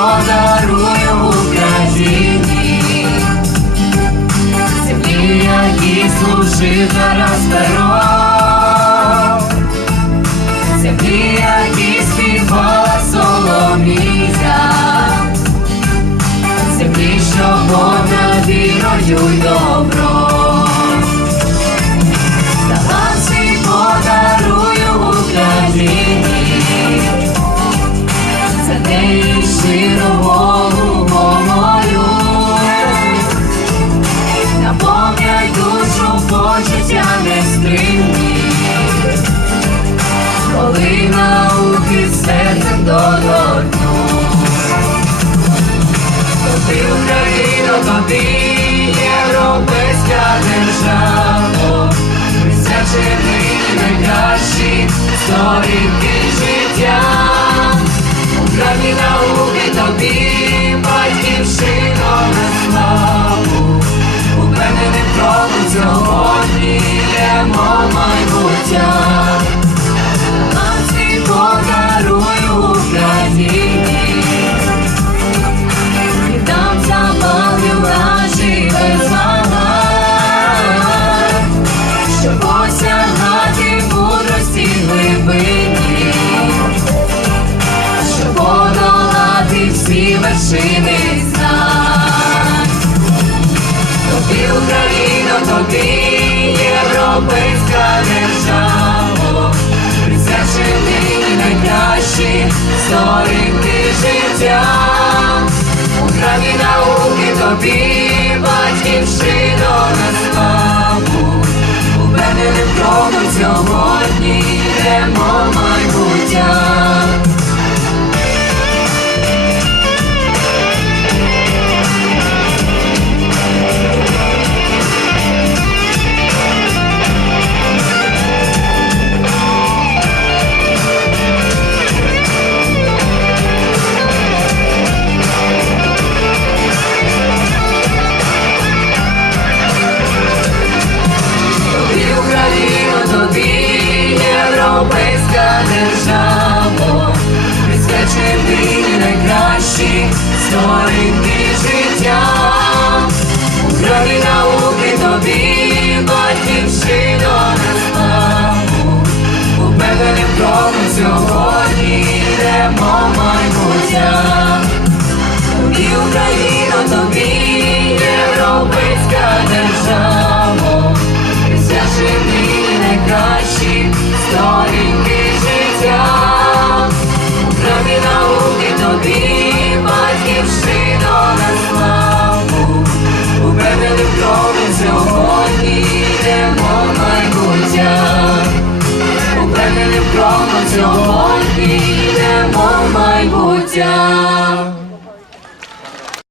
подарує Україні, землі, які служить зараз перо, землія їй співала соломіця, землі, що вона вірою добро. Сторінки життя. Україні науки тобі, батьківщина на славу, упевнений кроку сьогодні йдемо майбуття. Вершини знань. Тобі Україно, тобі європейська держава, присвячені найкращі сторінки життя. Україні науки тобі, батьківщино на славу, упевненим кроком сьогодні йдемо Україні науки тобі, батьківщина на славу, упевненим кроком сьогодні йдемо майбуття. Тобі Україно, тобі європейська держава, сьогодні йдемо в майбуття. Упевненим кроком сьогодні йдемо в майбуття.